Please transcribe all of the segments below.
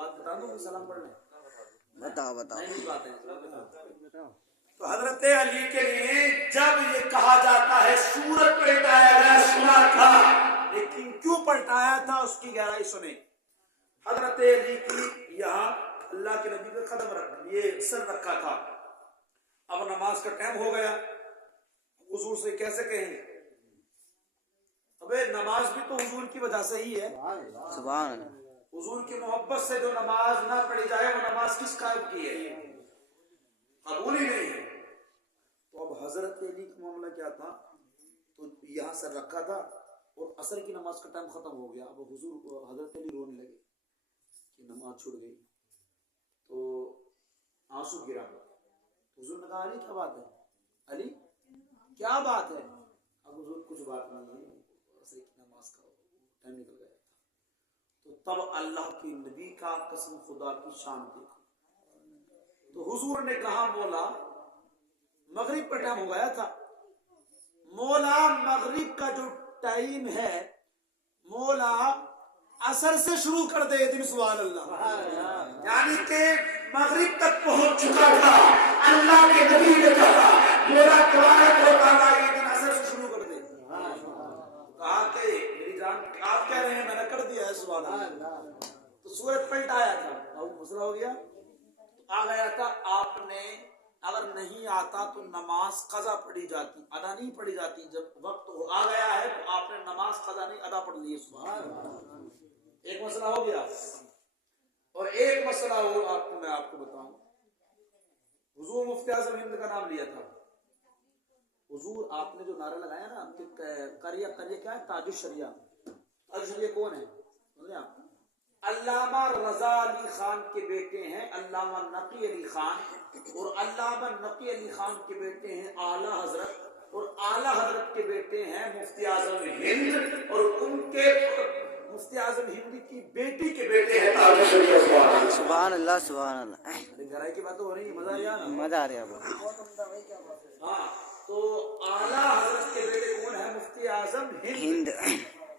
بات بتا دوں سلام پڑھنے؟ بتاؤ بتاؤ. نہیں بات ہے. تو حضرت علی کے لیے جب یہ کہا جاتا ہے سورت پلٹایا گیا سنا تھا، لیکن کیوں پلٹایا تھا اس کی گہرائی سنیں. حضرت علی کی یہاں اللہ کے نبی کا قدم رکھ یہ سر رکھا تھا. اب نماز کا ٹائم ہو گیا، حضور سے کیسے کہیں گے؟ ابے نماز بھی تو حضور کی وجہ سے ہی ہے. سبحان اللہ. حضور کی محبت سے جو نماز نہ پڑھی جائے وہ نماز کس قائم کی ہے؟ قبول ہی نہیں ہے. تو اب حضرت علی کا معاملہ کیا تھا؟ تو یہاں سر رکھا تھا اور عصر کی نماز کا ٹائم ختم ہو گیا. اب حضور حضرت علی رونے لگے کہ نماز چھوٹ گئی، تو آنسو گرا. حضور نے کہا علی کیا بات ہے؟ علی کیا بات ہے؟ اب حضور کچھ بات نہیں ہے، عصر کی نماز کا ٹائم نکل گیا. تو تب اللہ کی نبی کا قسم خدا کی شان دیکھو. تو حضور نے کہا مولا مغرب کا ٹائم ہو گیا تھا. مولا مغرب کا جو ٹائم ہے مولا عصر سے شروع کر دے دن. سبحان اللہ. یعنی کہ مغرب تک پہنچ چکا تھا. اللہ کے نبی نے کہا مولا تبارک و تعالی یہ دن عصر سے شروع کر دے. کہا کہ میری جان آپ کہہ رہے ہیں میں نے کر دیا ہے. سبحان اللہ. تو سورت پلٹ آیا تھا. اب مسئلہ ہو گیا. آ گیا تھا آپ نے اگر نہیں آتا تو نماز قضا پڑھی جاتی، ادا نہیں پڑھی جاتی. جب وقت آ گیا ہے تو آپ نے نماز قضا نہیں ادا پڑھ لی. سبحان اللہ. ایک مسئلہ ہو گیا. اور ایک مسئلہ اور آپ کو بتاؤں. حضور مفتی اعظم ہند کا نام لیا تھا. حضور آپ نے جو نعرہ لگایا نا کہ قریہ کیا ہے؟ تاج الشریعہ. تاج الشریعہ کون ہے؟ سمجھے آپ؟ علامہ رضا علی خان کے بیٹے ہیں علامہ نقی علی خان، اور علامہ نقی علی خان کے بیٹے ہیں اعلیٰ حضرت، اور اعلیٰ حضرت کے بیٹے ہیں مفتی اعظم ہند، اور ان کے مفتی اعظم ہند کی بیٹی کے بیٹے ہیں تاج الشریعہ. سبحان اللہ سبحان اللہ. گہرائی کی باتیں ہو رہی ہیں، مزہ آ رہا ہے نا؟ مزہ آ رہا ہے. ہاں. تو اعلیٰ حضرت کے بیٹے کون ہیں؟ مفتی اعظم ہند.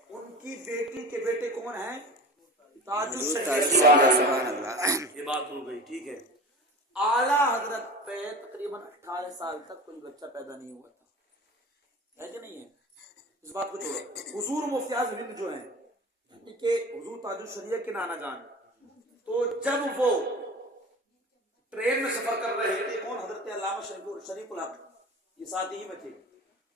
ان کی بیٹی کے بیٹے کون ہیں؟ تاج الشریعہ. سبحان اللہ. یہ بات ہو گئی. ٹھیک ہے. اعلیٰ حضرت پہ تقریباً 18 سال تک کوئی بچہ پیدا نہیں ہوا تھا، ہے کہ نہیں ہے؟ اس بات کو چھوڑو. حضور مفتی اعظم ہند جو ہیں یعنی کہ حضور تاج الشریعہ کے نانا جان، تو جب وہ ٹرین میں سفر کر رہے تھے، کون؟ حضرت علامہ شریف الحق، یہ ساتھ ہی میں تھے.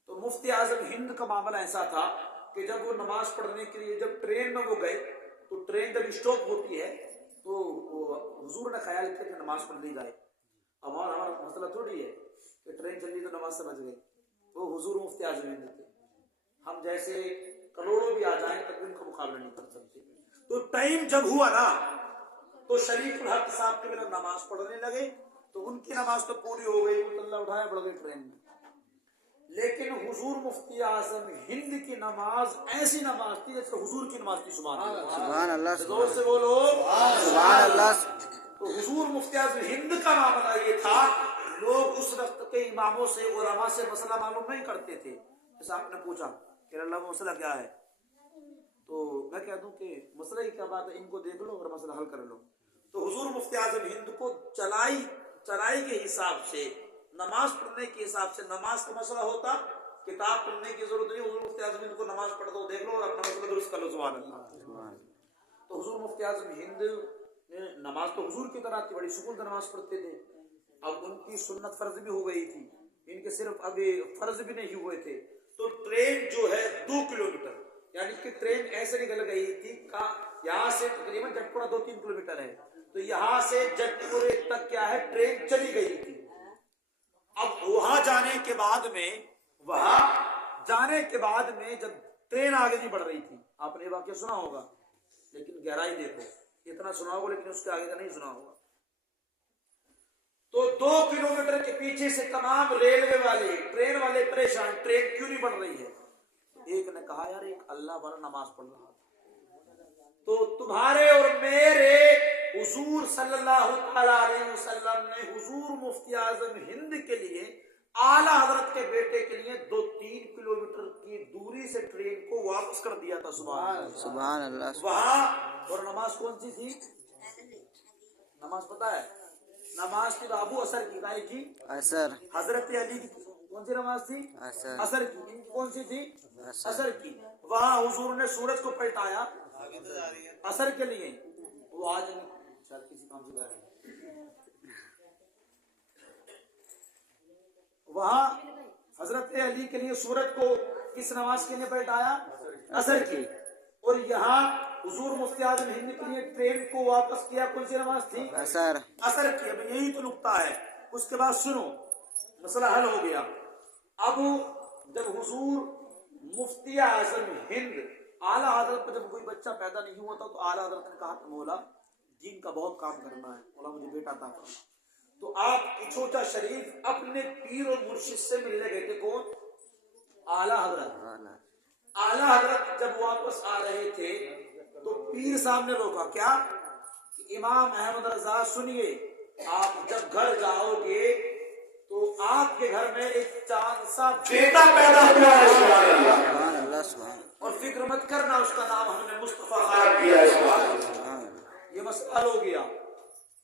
تو مفتی اعظم ہند کا معاملہ ایسا تھا کہ جب وہ نماز پڑھنے کے لیے جب ٹرین میں وہ گئے تو ٹرین جب اسٹاپ ہوتی ہے تو حضور نے خیال کیا کہ نماز پڑھ لی جائے. ہمارا مسئلہ تھوڑی ہے کہ ٹرین چل رہی تو نماز سے بچ گئے. وہ حضور مفتی اعظم ہند تھے. ہم جیسے کروڑوں بھی آ جائیں تک ان کا مقابلہ نہیں کر سکتے. تو ٹائم جب ہوا نا تو شریف الحق صاحب کے بنا نماز پڑھنے لگے. تو ان کی نماز تو پوری ہو گئی، اللہ اٹھایا بڑھ گئی ٹرین میں. لیکن حضور مفتی اعظم ہند کی نماز ایسی نماز تھی جیسے حضور کی نماز تھی. سبحان اللہ سبحان اللہ. زور سے بولو سبحان اللہ. تو حضور مفتی اعظم ہند کا معاملہ یہ تھا، لوگ اس وقت کے اماموں سے علماء سے مسئلہ معلوم نہیں کرتے تھے. جیسے آپ نے پوچھا کہ اللہ کا مسئلہ کیا ہے، تو میں کہہ دوں کہ مسئلہ ہی کیا بات ہے، ان کو دیکھ لو اور مسئلہ حل کر لو. تو حضور مفتی اعظم ہند کو چلائی کے حساب سے، نماز پڑھنے کے حساب سے نماز کا مسئلہ ہوتا، کتاب پڑھنے کی ضرورت نہیں. حضور مفتی اعظم ہند کو نماز پڑھ دو، دیکھ لو اور اپنا مسئلہ درست کر لو. سبحان اللہ. تو حضور مفتی اعظم ہند نماز تو حضور کی طرح تھی، بڑی سکون سے نماز پڑھتے تھے. اب ان کی سنت فرض بھی ہو گئی تھی، ان کے صرف ابھی فرض بھی نہیں ہوئے تھے. تو ٹرین جو ہے 2 کلومیٹر، یعنی کہ ٹرین ایسے نکل گئی تھی یہاں سے تقریباً جٹ پورا 2-3 کلومیٹر ہے، تو یہاں سے جٹ پورے تک کیا ہے ٹرین چلی گئی تھی. اب وہاں جانے کے بعد میں جب ٹرین آگے نہیں بڑھ رہی تھی، آپ نے واقعہ سنا ہوگا لیکن گہرائی دیکھو، اتنا سنا ہوگا لیکن اس کے آگے کا نہیں سنا ہوگا. تو 2 کلومیٹر کے پیچھے سے تمام ریلوے والے ٹرین والے پریشان، ٹرین کیوں نہیں بڑھ رہی ہے. ایک نے کہا یار ایک اللہ والا نماز پڑھ رہا تھا، تو تمہارے اور میرے حضور صلی اللہ علیہ وسلم نے حضور مفتی اعظم ہند کے لیے اعلیٰ حضرت کے بیٹے کے لیے 2-3 کلومیٹر کی دوری سے ٹرین کو واپس کر دیا تھا. سبحان سبحان اللہ. وہاں اور نماز کون سی تھی؟ नमाज पता है? नमाज थी तो अबू असर की गाय की असर हजरत अली की कौन सी नमाज थी? असर असर की। इनकी कौन सी थी? असर असर की। वहां हुजूर ने सूरज को पलटाया असर के लिए। वो आज शायद किसी काम से जा रही है। वहां हजरत अली के लिए सूरज को किस नमाज के लिए पलटाया? असर की। और यहाँ हुजूर मुफ्ती आजम हिंद के लिए ट्रेन को वापस किया कौन सी नमाज थी? असर असर की। अब यही तो नुकता है। उसके बाद सुनो, मसला हल हो गया। अब जब हुजूर मुफ्ती आजम हिंद आला हजरत पर जब कोई बच्चा पैदा नहीं हुआ था तो आला हजरत ने कहा कि मौला दीन का बहुत काम करना है, मौला मुझे बेटा था। तो आप इछोटा शरीफ अपने पीर और मुर्शिद से मिलने गए थे। कौन? आला हजरत। आला हजरत जब वापस आ रहे थे तो पीर साहब ने रोका। क्या? इमाम अहमद रजा सुनिए, आप जब घर जाओगे तो आपके घर में एक चांद सा बेटा पैदा हुआ है, सुभान अल्लाह सुभान और फिक्र मत करना, उसका नाम हमने मुस्तफा खान किया है। ये मसला हो गया।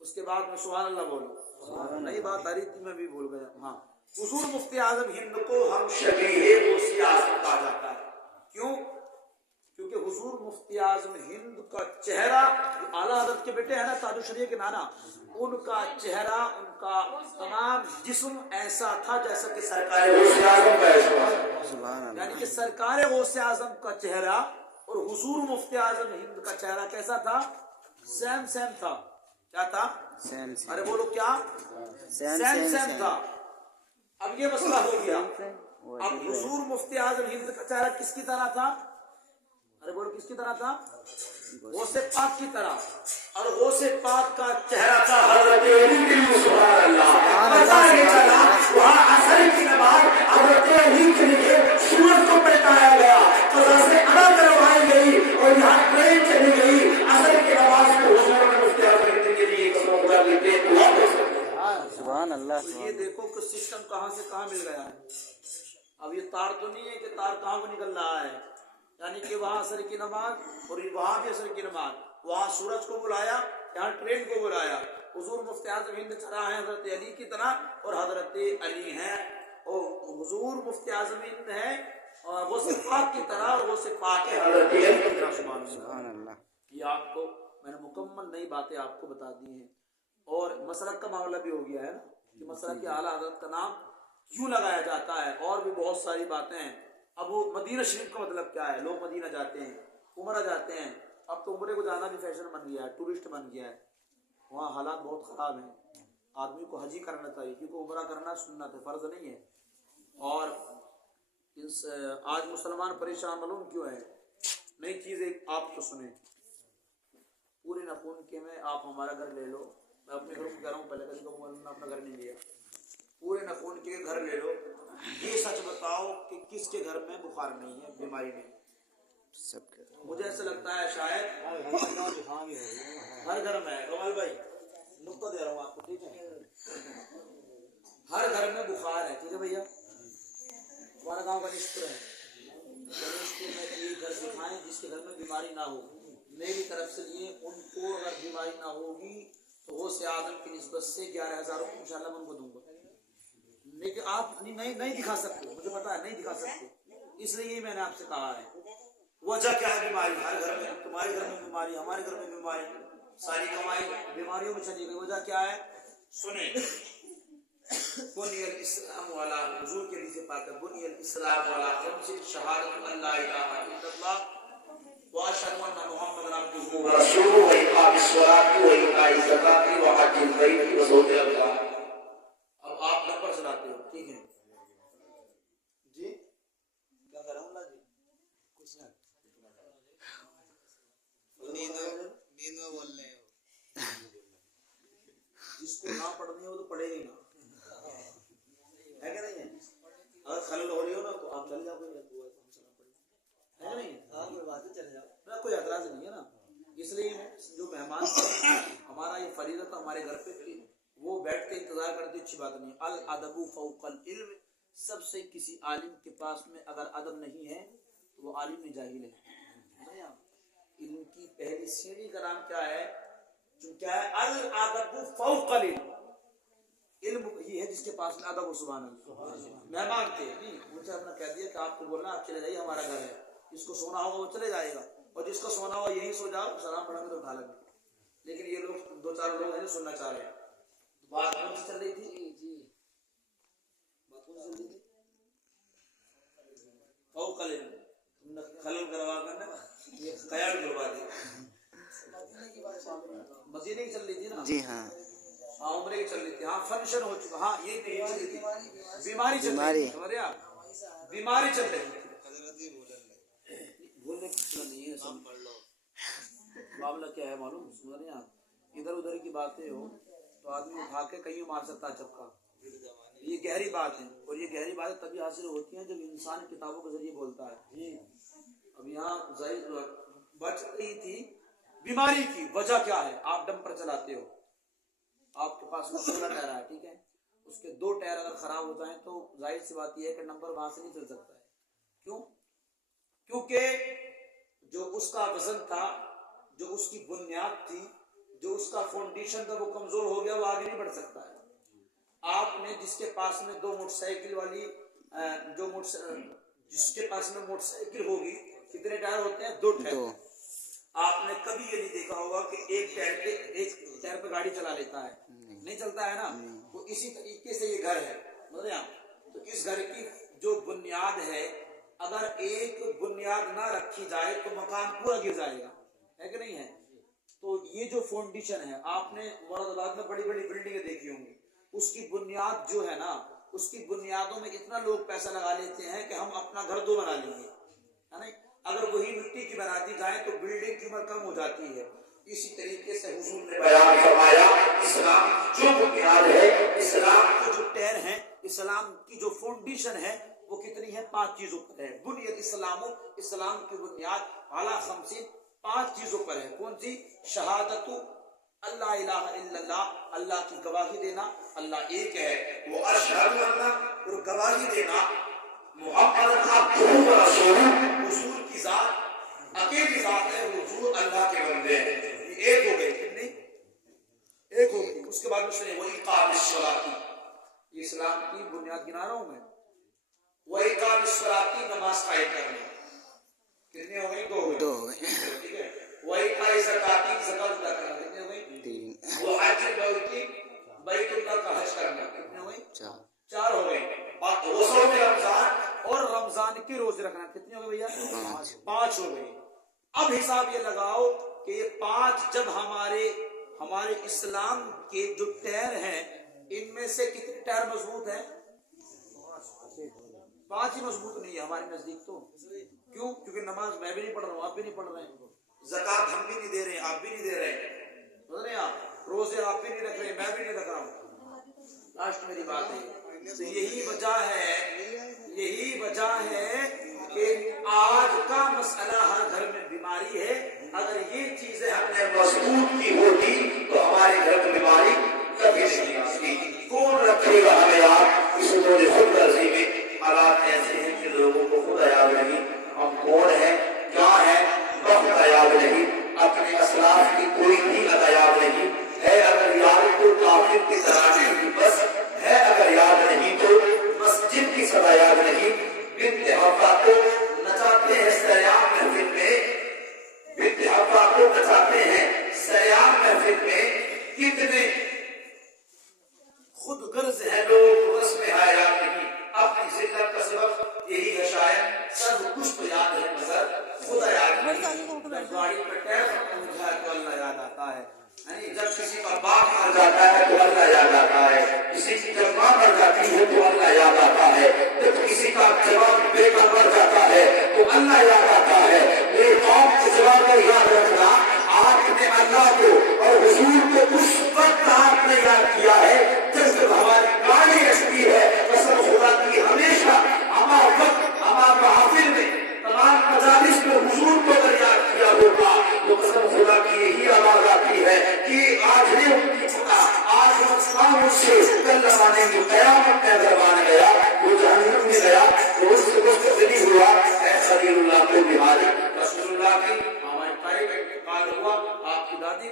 उसके बाद में सुभान अल्लाह बोलो। नई बात आ रही थी, मैं भी भूल गया। हाँ, हुजूर मुफ्ती आजम हिंद को हम शबीहे गौसी आजम कहा जाता है। क्यों? क्योंकि हुजूर मुफ्ती आजम हिंद का चेहरा, आला हजरत के बेटे हैं ना ताजु शरीय के नाना, उनका चेहरा, उनका तमाम जिस्म ऐसा था जैसा कि सरकार गौसे आजम का है। यानी कि सरकार गौसे आजम का चेहरा और हुजूर मुफ्ती आजम हिंद का चेहरा कैसा था? सेम सेम था। क्या था? सेम अरे बोलो क्या? सेम सेम था। अब ये मसला हो गया। अब हुजूर मुफ्ती आजम हिंद का चेहरा किसकी तरह था? अरे बोलो किसकी तरह था? गौसे पाक की तरह। और गौसे पाक का चेहरा था हजरत अली के लिए। सुभान अल्लाह। वहां असर की नमाज हजरत अली के लिए सूरज को पलटाया गया, फजा से अदा करवाई गई और यहाँ ट्रेन चली गई। असर की नमाज को हुजूर ने मुफ्ती आजम हिंद के लिए कसम लेते सुभान अल्लाह। ये देखो कि सिस्टम कहाँ से कहाँ मिल गया है। अब ये तार तो नहीं है कि तार कहाँ को निकल रहा है। यानी कि वहां असर की नमाज और वहां भी असर की नमाज, वहां सूरज को बुलाया, यहाँ ट्रेन को बुलाया। हुजूर मुफ्ती आजम हिंद चला है हजरत अली की तरह और हजरत अली हैं और हुजूर मुफ्ती आजम हिंद है और वो से पाक की तरह और वो से पाक है हजरत अली की तरह। सुभान अल्लाह। ये आपको मैंने मुकम्मल नई बातें आपको बता दी हैं। और मसलक का मामला भी हो गया है ना कि मसलक के आला हजरत का नाम क्यों लगाया जाता है, और भी बहुत सारी बातें हैं। अब वो मदीना शरीफ का मतलब क्या है? लोग मदीना जाते हैं, उमरा जाते हैं। अब तो उमरे को जाना भी फैशन बन गया है, टूरिस्ट बन गया है। वहाँ हालात बहुत ख़राब हैं। आदमी को हज ही करना चाहिए क्योंकि उमरा करना सुन्नत है, फ़र्ज नहीं है। और इस आज मुसलमान परेशान मालूम क्यों है? नई चीज़ एक आप तो सुने, पूरे नखून के में आप हमारा घर ले लो। मैं अपने घर को कह रहा हूँ, पहले कभी कहूँगा अपना घर नहीं लिया। पूरे नखून के घर ले लो, ये सच बताओ कि किसके घर में बुखार नहीं है, बीमारी नहीं? सबके। मुझे ऐसा लगता है शायद हर घर में है। कमाल भाई नुक्ता दे रहा हूँ आपको, ठीक है? हर घर में बुखार है, ठीक है भैया? हमारा गांव का निष्ठ है, गणेशपुर में एक घर दिखाएं जिसके घर में बीमारी ना हो। मेरी तरफ से लिए उनको अगर बीमारी ना होगी तो वो से आदम की निस्बत से 11,000 रुपये इंशाल्लाह मैं उनको दूंगा। लेकिन आप नहीं दिखा सकते, मुझे पता है नहीं दिखा सकते, इसलिए मैंने आपसे कहा है। वजह क्या है? बीमारी हर घर में, तुम्हारे घर में बीमारी, हमारे घर में बीमारी, सारी कमाई बीमारियों में चली गई। वजह क्या है? सुने, बुनियल इस्लाम वाला हुजूर के लिए पाक है, बुनियल इस्लाम वाला खम्सिन शहादत अल्ला इलाहा इल्लल्लाह व अशहदु अन्ना मुहम्मदन अब्दुहु व रसूलुहु व इकामिस सलाति व इताइज ज़काति व हज्जिल बैत व ज़ौतिल अब्दार। अब आप नंबर सुनाते हो, ठीक है जी? क्या कर रहा हूँ जी? कुछ नहीं, नींद में बोल रहे हो। जिसको ना पढ़नी हो तो पढ़ेगी ना, है क्या नहीं है? अगर खलल हो रही हो ना तो आप चले जाओ, है क्या नहीं? हाँ कोई बात नहीं, चले जाओ ना, कोई एतराज नहीं है ना। इसलिए जो मेहमान हमारा ये फरीदत हमारे घर पे वो बैठ के इंतजार करते, अच्छी बात नहीं। अल अदबु फौकल इल्म, सबसे किसी आलिम के पास में अगर अदब नहीं है तो वो आलिम जाहिल है। इल्म की पहली सीढ़ी का नाम क्या है? चूंकि क्या है? अल अदब फौक अल इल्म, इल्म ये है जिसके पास में अदब। सुभान अल्लाह। मेहमान थे, नहीं मुझसे अपना कह दिया कि आपको बोलना आप चले जाइए, हमारा घर है, जिसको सोना होगा वो चले जाएगा, और जिसको सोना होगा यही सो जाओ, सलाम पढ़ेंगे तो उठा लेंगे। लेकिन ये लोग 2-4 लोग हैं जो सुनना चाह रहे हैं। बात कौन सी चल रही थी? बात कौन सी चल रही थी? फौक अल इल्म, तुमने खलल करवा करना ये खयाल करवा दी। मदीने की चल रही थी ना? जी हाँ। हाँ उम्रे की चल रही थी। हाँ फंक्शन हो चुका। हाँ ये नहीं चल रही थी, बीमारी चल रही थी। समझ आप, बीमारी चल रही थी। बोलने की नहीं है, सब मामला क्या है मालूम? समझ रहे आप, इधर उधर की बातें हो तो आदमी उठा के कहीं मार सकता है चक्का। ये गहरी बात है, और ये गहरी बातें तभी हासिल होती हैं जब इंसान किताबों के जरिए बोलता है। अब यहाँ जाहिर बच रही थी बीमारी की वजह क्या है? आप डंपर चलाते हो, आपके पास में 16 टायर है, ठीक है, उसके 2 टायर अगर खराब हो जाएं तो जाहिर सी बात यह है कि नंबर वहां से नहीं चल सकता है। क्यों? क्योंकि जो उसका वजन था, जो उसकी बुनियाद थी, जो उसका फाउंडेशन था, वो कमजोर हो गया, वो आगे नहीं बढ़ सकता है। आपने जिसके पास में 2 मोटरसाइकिल वाली जिसके पास में मोटरसाइकिल होगी, कितने टायर होते हैं? 2 टायर। आपने कभी ये नहीं देखा होगा कि एक टायर पे गाड़ी चला लेता है, नहीं चलता है ना। तो इसी तरीके से ये घर है, समझ आप। तो इस घर की जो बुनियाद है, अगर एक बुनियाद ना रखी जाए तो मकान पूरा गिर जाएगा, है कि नहीं है? तो ये जो फाउंडेशन है, आपने मुरादाबाद में बड़ी बड़ी बिल्डिंगें देखी होंगी, उसकी बुनियाद जो है ना, उसकी बुनियादों में इतना लोग पैसा लगा लेते हैं कि हम अपना घर 2 बना लेंगे, है नहीं? अगर वही मिट्टी की बना दी जाए तो बिल्डिंग की उम्र कम हो जाती है। इसी तरीके से हुजूर ने बयान फरमाया, इस्लाम जो बुनियाद है, इस्लाम के जो टैर हैं, इस्लाम की जो फाउंडेशन है, वो कितनी है? 5 चीजों पर है। बुनियाद इस्लामो, इस्लाम की बुनियाद अला खमसीन, 5 चीजों पर है। कौन सी? शहादतु अल्लाह इलाहा इल्लल्लाह, अल्लाह की गवाही देना अल्लाह एक है, वो अशहदु अन्ना, और गवाही देना मुहम्मद अब्दुहु व रसूलुहु, हुजूर की जात अकेली जात है, हुजूर अल्लाह के बंदे हैं। ये एक हो गई, कितनी? एक हो गई। उसके बाद उसने वही इकामत इस्लाम की बुनियाद गिना रहा हूं मैं, वही इकामत नमाज कायम करना, कितनी हो गई? 2 हो गई, ठीक है। वही ज़काती, ज़कात अदा करना, कितनी हो गई? 3। वो हज बैतुल्लाह का हज करना, कितनी हो गई? 4 हो गई। रमजान और रमजान की रोजे रखना, कितनी हो गई भैया? 5 हो गई। अब हिसाब ये लगाओ कि ये 5 जब हमारे इस्लाम के जो टायर हैं, इनमें से कितने टायर मजबूत हैं? 5 ही मजबूत नहीं है हमारे नजदीक। तो क्यों? क्योंकि नमाज मैं भी नहीं पढ़ रहा हूँ, आप भी नहीं पढ़ रहे हैं, ज़कात हम भी नहीं दे रहे हैं, आप भी नहीं दे रहे हैं, समझ रहे हैं आप, रोजे आप भी नहीं रख रहे, मैं भी नहीं रख रहा हूँ। लास्ट मेरी बात है, तो यही वजह है कि आज का मसला हर घर में बीमारी है। अगर ये चीजें हमने मजबूत की होती तो हमारे घर में बीमारी कभी नहीं आती। कौन रखेगा हमें याद? इस खुद गर्जी में हालात ऐसे हैं कि लोगों को खुद याद नहीं हम कौन है, क्या है, वक्त याद नहीं, अपने असलाफ की कोई भी अदा याद नहीं है। अगर याद तो काफिर की तरह नहीं, बस है अगर याद नहीं तो मस्जिद की सदा याद नहीं। बिन्त हफ्ता को नचाते हैं सयाम महफिल में, बिन्त हफ्ता को नचाते हैं सयाम महफिल में, कितने खुद गर्ज है लोग, बस में है याद नहीं। अपनी जिल्लत का सबब यही है शायद, सब कुछ तो याद है मगर खुदा याद नहीं। गाड़ी पे टायर खत्म हो जाए तो अल्लाह याद आता है, जब किसी का बाप मर जाता है तो अल्लाह याद आता है, किसी की जब माँ मर जाती है तो अल्लाह याद आता है, जब किसी का जवाब बेटा मर जाता है तो अल्लाह याद आता है। मेरे कौम के जवाब को याद रखना, आपने अल्लाह को और हुजूर को उस वक्त आपने याद किया है जब हमारी गाड़ी रखती है। कसम खुदा की हमेशा हमारा वक्त हमारे महफिल में तमाम मजालिस में हुजूर को अगर याद किया होगा तो कसम खुदा की यही आवाज आती है कि आज ने उनकी खुदा आज मुझसे कल जमाने की कयामत में अगर मान गया वो जहन्नम में गया तो उससे मुस्तफिली हुआ है खलीलुल्लाह को बिहारी रसूलुल्लाह की हमारे तारीफ का हुआ, आपकी दादी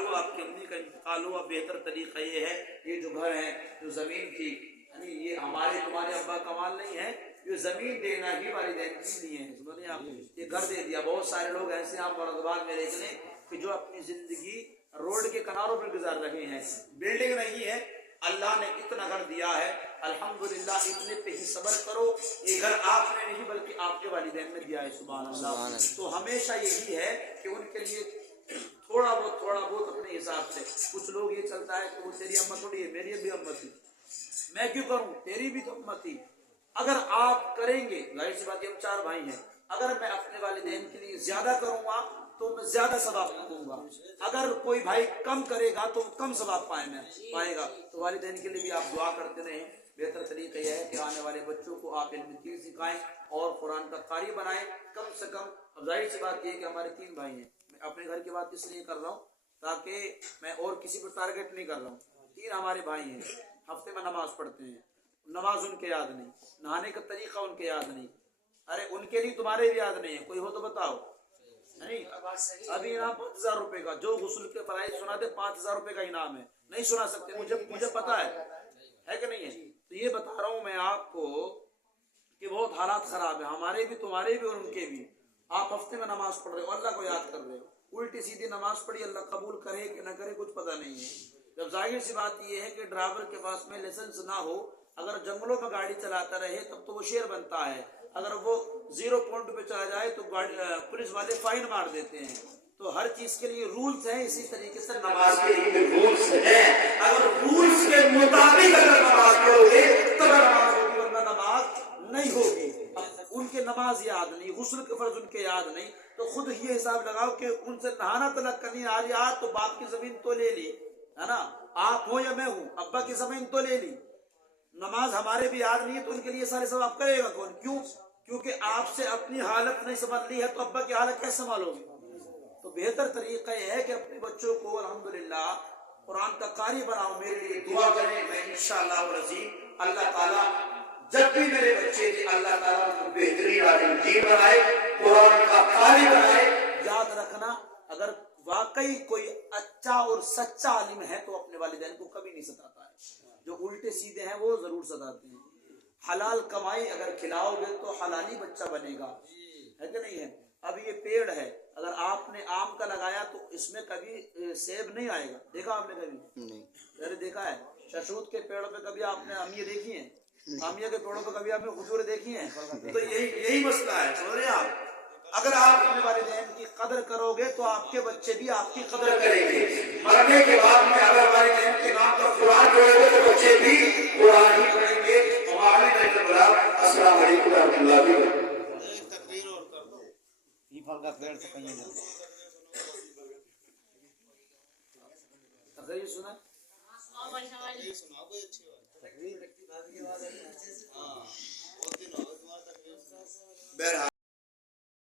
हूँ, आपकी अम्मी का इंतकाल हुआ, बेहतर तरीका ये है, ये जो घर है, जो ज़मीन थी, यानी ये हमारे तुम्हारे अब्बा कमाल नहीं है, ये ज़मीन देना ही वालिदैन के लिए है। समझे आप? ये घर दे दिया। बहुत सारे लोग ऐसे आप औरंगाबाद में देख लें कि जो अपनी ज़िंदगी रोड के किनारों पर गुजार रहे हैं, बिल्डिंग नहीं है, अल्लाह ने इतना घर दिया है, अल्हम्दुलिल्लाह, इतने पे ही सब्र करो। ये घर आपने नहीं बल्कि आपके वालिदैन ने दिया है। सुभान अल्लाह। तो हमेशा यही है कि उनके लिए थोड़ा बहुत अपने हिसाब से। कुछ लोग ये चलता है कि वो तेरी अम्मा थोड़ी है, मेरी भी अम्मा थी, मैं क्यों करूं, तेरी भी तो अम्मा थी। अगर आप करेंगे, जाहिर सी बात है, हम 4 भाई हैं, अगर मैं अपने वालिदैन के लिए ज्यादा करूंगा तो मैं ज्यादा सवाब पाऊंगा, अगर कोई भाई कम करेगा तो कम सवाब पाएगा। तो वालिदैन के लिए भी आप दुआ करते रहें। बेहतर तरीका यह है कि आने वाले बच्चों को आप इल्म दीन सिखाएं और कुरान का कारी बनाएं कम से कम। अब जाहिर सी बात यह है कि हमारे 3 भाई हैं, मैं अपने घर की बात इसलिए कर रहा हूँ ताकि मैं और किसी पर टारगेट नहीं कर रहा हूँ। 3 हमारे भाई हैं, हफ्ते में नमाज पढ़ते हैं, नमाज उनके याद नहीं, नहाने का तरीका उनके याद नहीं। अरे उनके नहीं, तुम्हारे भी याद नहीं है, कोई हो तो बताओ। नहीं, अभी इनाम 5,000 रुपए का, जो गुस्ल के फराइज सुना दे 5,000 रुपए का इनाम है। नहीं सुना सकते, मुझे पता है कि नहीं है? तो ये बता रहा हूँ मैं आपको कि बहुत हालात खराब है, हमारे भी, तुम्हारे भी और उनके भी। आप हफ्ते में नमाज पढ़ रहे हो, अल्लाह को याद कर रहे हो, उल्टी सीधी नमाज पढ़ी, अल्लाह कबूल करे कि न करे कुछ पता नहीं है। जब जाहिर सी बात यह है कि ड्राइवर के पास में लाइसेंस ना हो, अगर जंगलों में गाड़ी चलाता रहे तब तो वो शेर बनता है, अगर वो 0 पॉइंट पे चला जाए तो पुलिस वाले फाइन मार देते हैं। तो हर चीज के लिए रूल्स हैं, इसी तरीके से नमाज के लिए रूल्स हैं। अगर रूल्स के मुताबिक अगर नमाज पढ़ोगे तब नमाज होगी, वरना नमाज नहीं होगी। उनके नमाज याद नहीं, गुस्ल के फर्ज उनके याद नहीं, तो खुद ये हिसाब लगाओ कि उनसे नहाना तलक करनी आ रही, आज तो बाप की जमीन तो ले ली है ना, आप हो या मैं हूं, अब्बा की जमीन तो ले ली, नमाज हमारे भी याद नहीं है, तो उनके लिए सारे सवाब करेगा कौन? क्यों? क्योंकि आपसे अपनी हालत नहीं संभाल ली है, तो अब्बा की हालत कैसे संभालोगे? तो बेहतर तरीका यह है कि अपने बच्चों को अल्हम्दुलिल्लाह कुरान का कारी बनाओ। मेरे लिए दुआ करें, मैं इंशाअल्लाह अज़ीम अल्लाह ताला जब भी मेरे बच्चे थे, अल्लाह ताला उनको बेहतरीन आलिम दीन बनाए, कुरान का कारी बनाए। याद रखना, अगर वाकई कोई अच्छा और सच्चा आलिम है तो अपने वालिदैन को कभी नहीं सताता है, जो उल्टे सीधे हैं वो जरूर सताते हैं। हलाल कमाई अगर खिलाओगे तो हलाली बच्चा बनेगा, है कि नहीं है? अब ये पेड़ है, अगर आपने आम का लगाया तो इसमें कभी सेब नहीं आएगा, देखा आपने कभी? नहीं। अरे देखा है, शहतूत के पेड़ों पे कभी आपने अमिया देखी है? आमिया के पेड़ों पे कभी आपने खजूरें देखी हैं? तो यही मसला है, समझ रहे हैं आप? अगर आप अपने वालिदैन की कदर करोगे तो आपके बच्चे भी आपकी कदर करेंगे। मरने के बाद में अगर वालिदैन के नाम पर कुरान पढ़ोगे तो बच्चे भी कुरान ही पढ़ेंगे। अस्सलाम वालेकुम रहमतुल्लाहि व बरकातहू। तकरीर और कर दो, ये फल का पेड़ से कहीं नहीं सुना?